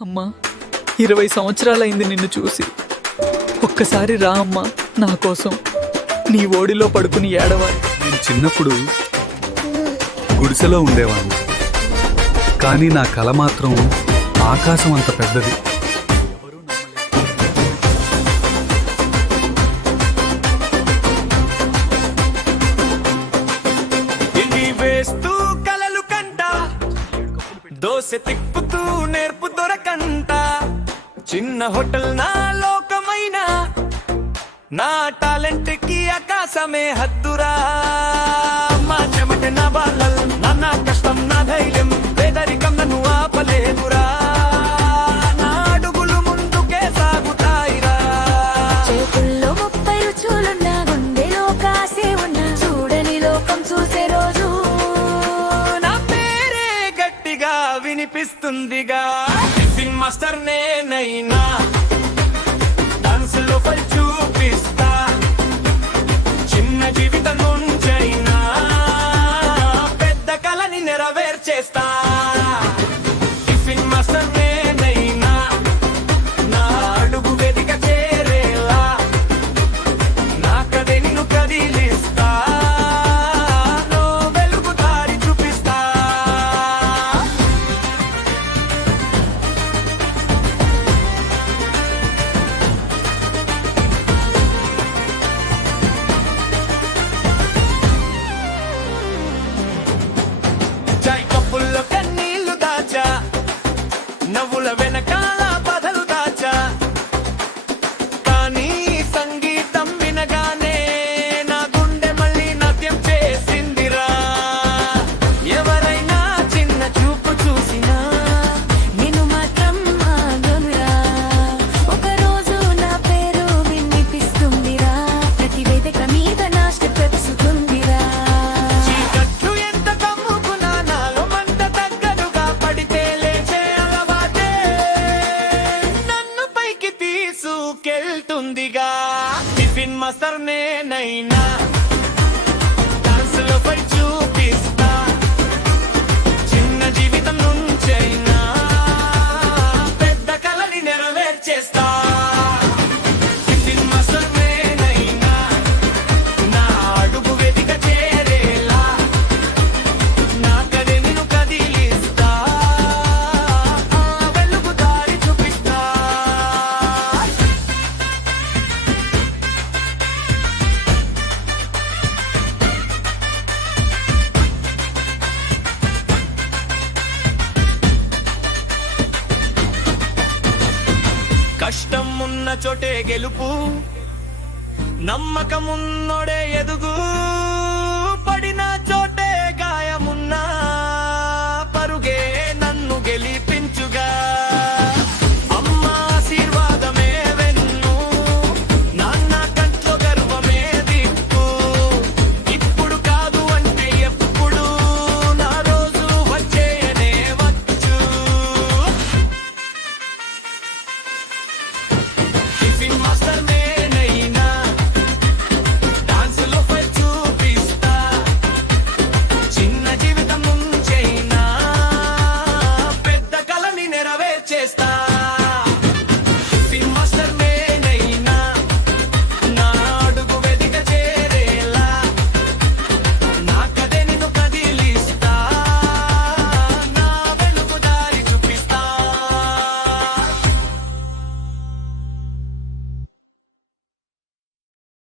అమ్మా 20 సంవత్సరాలైంది నిన్ను చూసి. ఒక్కసారి రా అమ్మా, నా కోసం నీ ఓడిలో పడుకుని ఏడవాలి. నేను చిన్నప్పుడు గుడిసెలో ఉండేవాడిని, కానీ నా కల మాత్రం ఆకాశం అంత పెద్దది. దోసె తిప్పుతూ నేర్పు దొరకంట, చిన్న హోటల్ నా లోకమైన, నా టాలెంట్ కి ఆకాశమే హద్దురా. మా చెమట నా బాలల్, నా కష్టం నా ధైర్యం, పేదరికం నన్ను ఆపలేదురా. నా అడుగులు ముందుకే సాగుతాయిరా. చేతుల్లో 30 రుచులున్నా, గుండెలో కాసే ఉన్నా, చూడని లోకం చూసే రోజు వినిపిస్తుందిగా. టిఫిన్ మాస్టర్ నేనైనా, డాన్స్ లో పై చూపిస్తా, చిన్న జీవితం నుంచైనా పెద్ద కలని నెరవేర్చేస్తా. టిఫిన్ మాస్టర్ నేనైనా, నా అడుగు వేదిక చేరేలా, నా కదే నిన్ను కదిలిస్తా. నవ్వుల వెనకాల బాధలు దాచా, కానీ సంగీతం వినగానే నా గుండె మళ్ళీ నాట్యం చేసిందిరా. ఎవరైనా చిన్న చూపు చూసినా నేను మాత్రం ఆగనురా. ఒక రోజు నా పేరు వినిపిస్తుందిరా, ప్రతి వేదిక మీద నా స్టెప్ తెలుస్తుందిరా. చీకట్లు ఎంత కమ్ముకున్నా నాలో మంట తగ్గదుగా, పడితే లేచే అలవాటే నన్ను పైకి తీసుకెళ్తుందిగా. టిఫిన్ మాస్టర్ నేనైనా, డాన్స్ లో పై చూపిస్తా, చిన్న జీవితం నుంచైనా పెద్ద కలని నెరవేర్చేస్తా. టిఫిన్ మాస్టర్ నేనైనా, నా అడుగు వేదిక చేరేలా, నా కదే నిన్ను కదిలిస్తా, వెలుగు దారి చూపిస్తా. కష్టం ఉన్న చోటే గెలుపు, నమ్మకం ఉన్నోడే ఎదుగు.